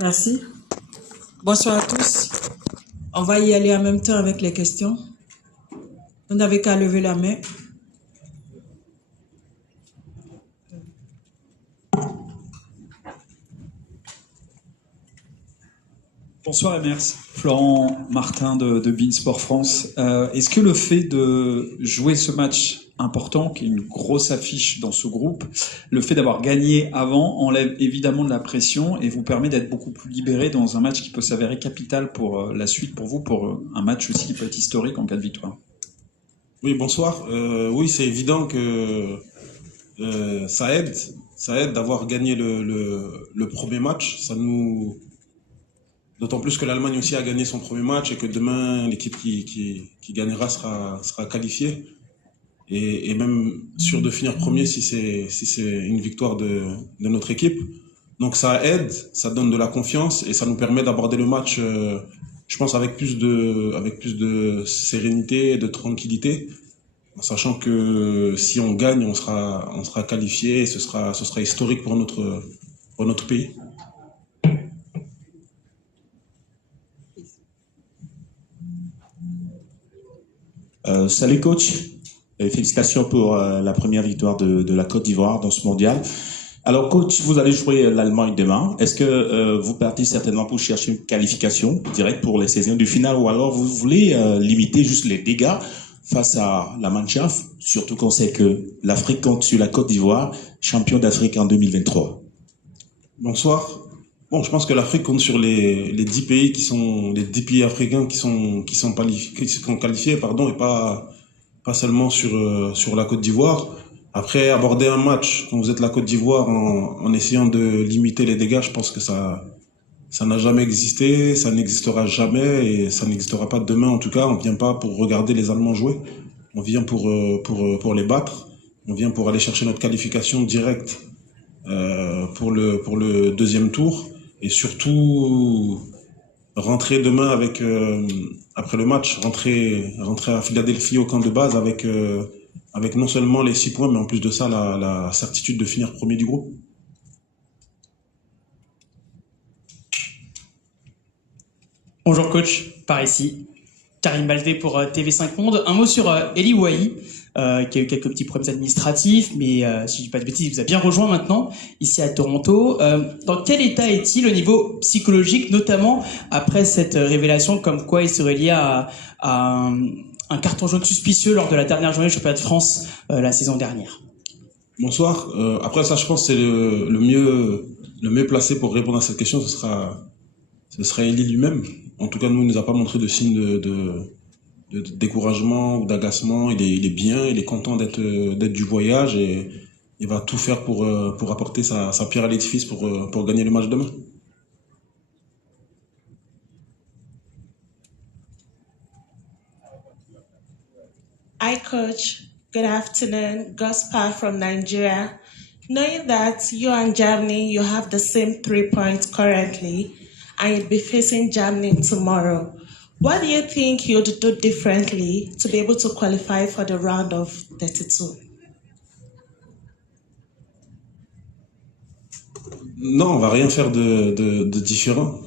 Merci. Bonsoir à tous. On va y aller en même temps avec les questions. Vous n'avez qu'à lever la main. Bonsoir Emers, Florent Martin de Beansport France. Est-ce que le fait de jouer ce match important, qui est une grosse affiche dans ce groupe, le fait d'avoir gagné avant enlève évidemment de la pression et vous permet d'être beaucoup plus libéré dans un match qui peut s'avérer capital pour la suite, pour vous, pour un match aussi qui peut être historique en cas de victoire? Oui, bonsoir. Oui, c'est évident que ça aide d'avoir gagné le premier match. D'autant plus que l'Allemagne aussi a gagné son premier match et que demain l'équipe qui gagnera sera qualifiée et même sûr de finir premier si c'est une victoire de notre équipe. Donc ça aide, ça donne de la confiance et ça nous permet d'aborder le match, je pense, avec plus de sérénité et de tranquillité, en sachant que si on gagne, on sera qualifié et ce sera historique pour notre pays. Salut coach, félicitations pour la première victoire de la Côte d'Ivoire dans ce mondial. Alors coach, vous allez jouer l'Allemagne demain. Est-ce que vous partez certainement pour chercher une qualification directe pour les 16e du final ou alors vous voulez limiter juste les dégâts face à la Mannschaft, surtout qu'on sait que l'Afrique compte sur la Côte d'Ivoire, champion d'Afrique en 2023. Bonsoir. Bon, je pense que l'Afrique compte sur les 10 pays les 10 pays africains qui sont qualifiés, pardon, et pas seulement sur la Côte d'Ivoire. Après, aborder un match quand vous êtes la Côte d'Ivoire en essayant de limiter les dégâts, je pense que ça n'a jamais existé, ça n'existera jamais et ça n'existera pas demain en tout cas. On vient pas pour regarder les Allemands jouer, on vient pour les battre, on vient pour aller chercher notre qualification directe pour le deuxième tour et surtout rentrer demain avec après le match, rentrer à Philadelphie au camp de base avec non seulement les 6 points mais en plus de ça la certitude de finir premier du groupe. Bonjour coach, par ici, Karim Balvé pour TV5 Monde. Un mot sur Eli Wahi, qui a eu quelques petits problèmes administratifs, mais si je dis pas de bêtises, il vous a bien rejoint maintenant, ici à Toronto. Dans quel état est-il au niveau psychologique, notamment après cette révélation comme quoi il serait lié à un carton jaune suspicieux lors de la dernière journée du championnat de France la saison dernière? Bonsoir. Après ça, je pense que c'est le mieux placé pour répondre à cette question, ce sera Eli lui-même. En tout cas, nous, il nous a pas montré de signe de découragement ou d'agacement. Il est bien, il est content d'être du voyage et il va tout faire pour apporter sa pierre à l'édifice pour gagner le match demain. Hi, Coach. Good afternoon. Gospel from Nigeria. Knowing that you and Germany, you have the same 3 points currently, and you'll be facing Germany tomorrow, what do you think you'd do differently to be able to qualify for the round of 32? Non, on va rien faire de différent.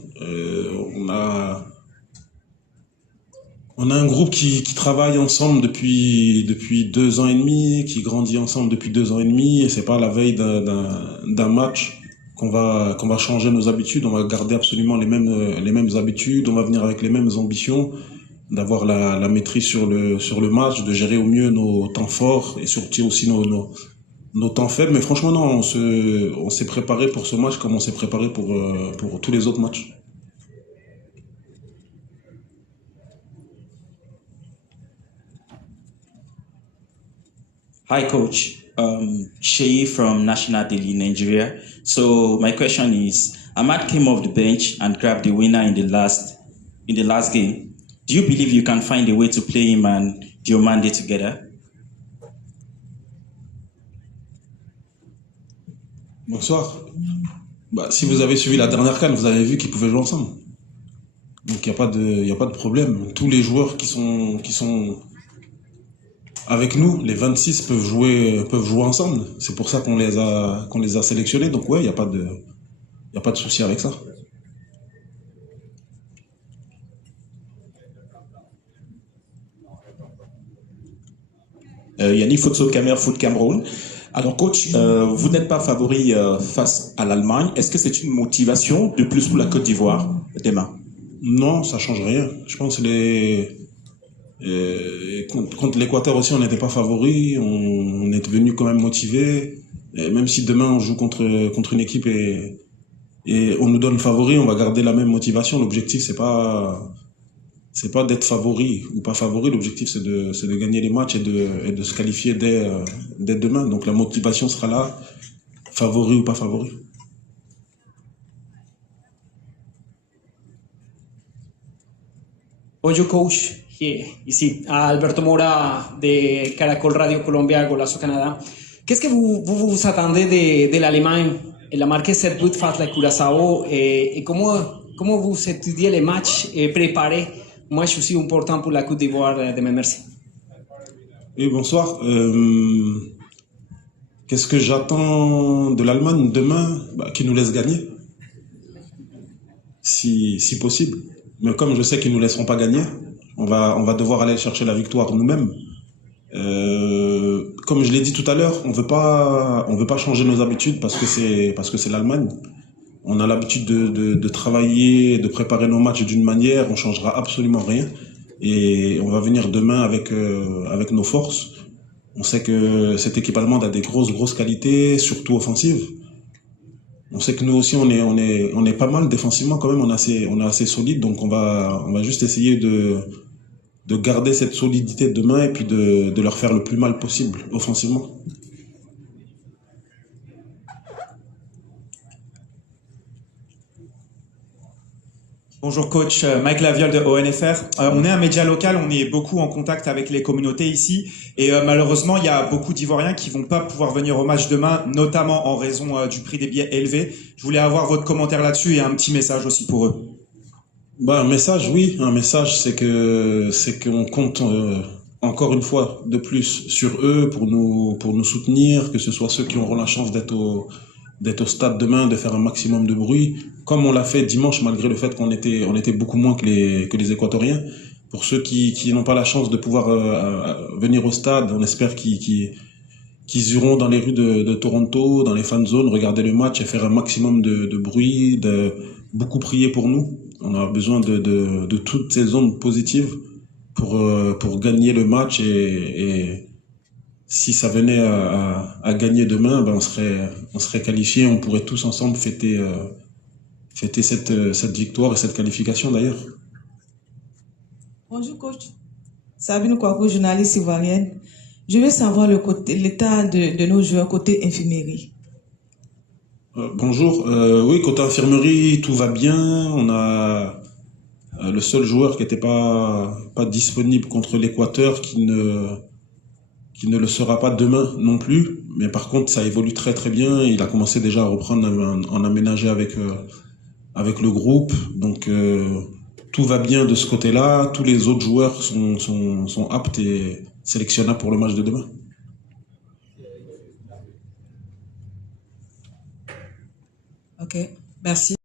On a un groupe qui travaille ensemble depuis 2 ans et demi, qui grandit ensemble depuis 2 ans et demi, et c'est pas la veille d'un match qu'on va changer nos habitudes. On va garder absolument les mêmes habitudes. On va venir avec les mêmes ambitions, d'avoir la maîtrise sur le match, de gérer au mieux nos temps forts et surtout aussi nos temps faibles. Mais franchement, non, on s'est préparé pour ce match comme on s'est préparé pour tous les autres matchs. Hi coach, Sheyi from National Daily Nigeria. So my question is, Ahmad came off the bench and grabbed the winner in the last game. Do you believe you can find a way to play him and Diomande together? Bonsoir. Si vous avez suivi la dernière CAN, vous avez vu qu'ils pouvaient jouer ensemble. Donc il y a pas de problème. Tous les joueurs qui sont avec nous, les 26 peuvent jouer ensemble. C'est pour ça qu'on les a sélectionnés. Donc ouais, il y a pas de souci avec ça. Yannick Fotso-Camer, Foot Cameroun. Alors coach, vous n'êtes pas favori face à l'Allemagne. Est-ce que c'est une motivation de plus pour la Côte d'Ivoire demain? Non, ça change rien. Je pense que contre l'Équateur aussi, on n'était pas favori. On est venu quand même motivé. Et même si demain on joue contre une équipe et on nous donne favori, on va garder la même motivation. L'objectif c'est pas d'être favori ou pas favori. L'objectif c'est de gagner les matchs et de se qualifier dès demain. Donc la motivation sera là, favori ou pas favori. Bonjour coach, ici Alberto Mora de Caracol Radio Colombia, Golazo Canada. Qu'est-ce que vous attendez de l'Allemagne? Elle a marqué 7 buts face à la Curaçao et comment vous étudiez les matchs et préparez un match aussi important pour la Côte d'Ivoire demain? Merci. Oui, bonsoir. Qu'est-ce que j'attends de l'Allemagne demain? Qu'ils nous laisse gagner, si possible. Mais comme je sais qu'ils nous laisseront pas gagner, on va devoir aller chercher la victoire nous-mêmes. Comme je l'ai dit tout à l'heure, on veut pas changer nos habitudes parce que c'est l'Allemagne. On a l'habitude de travailler, de préparer nos matchs d'une manière, on changera absolument rien. Et on va venir demain avec nos forces. On sait que cette équipe allemande a des grosses qualités, surtout offensives. On sait que nous aussi on est pas mal défensivement quand même, on est assez solide, donc on va juste essayer de garder cette solidité demain et puis de leur faire le plus mal possible offensivement. Bonjour coach, Mike Laviole de ONFR. On est un média local, on est beaucoup en contact avec les communautés ici et malheureusement il y a beaucoup d'Ivoiriens qui vont pas pouvoir venir au match demain, notamment en raison du prix des billets élevé. Je voulais avoir votre commentaire là-dessus et un petit message aussi pour eux. Un message, oui. Un message, c'est qu'on compte encore une fois de plus sur eux pour nous soutenir, que ce soit ceux qui auront la chance d'être au stade demain, de faire un maximum de bruit, comme on l'a fait dimanche, malgré le fait qu'on était beaucoup moins que les Équatoriens. Pour ceux qui n'ont pas la chance de pouvoir venir au stade, on espère qu'ils iront dans les rues de Toronto, dans les fan zones, regarder le match et faire un maximum de bruit, beaucoup prier pour nous. On a besoin de toutes ces ondes positives pour gagner le match et si ça venait à gagner demain, on serait qualifié, on pourrait tous ensemble fêter cette victoire et cette qualification d'ailleurs. Bonjour coach, Sabine Kouakou, journaliste ivoirienne. Je veux savoir l'état de nos joueurs côté infirmerie. Bonjour, oui, côté infirmerie, tout va bien. On a le seul joueur qui n'était pas disponible contre l'Équateur qui ne le sera pas demain non plus. Mais par contre, ça évolue très très bien. Il a commencé déjà à reprendre en aménager avec le groupe. Donc tout va bien de ce côté-là. Tous les autres joueurs sont aptes et sélectionnables pour le match de demain. Ok, merci.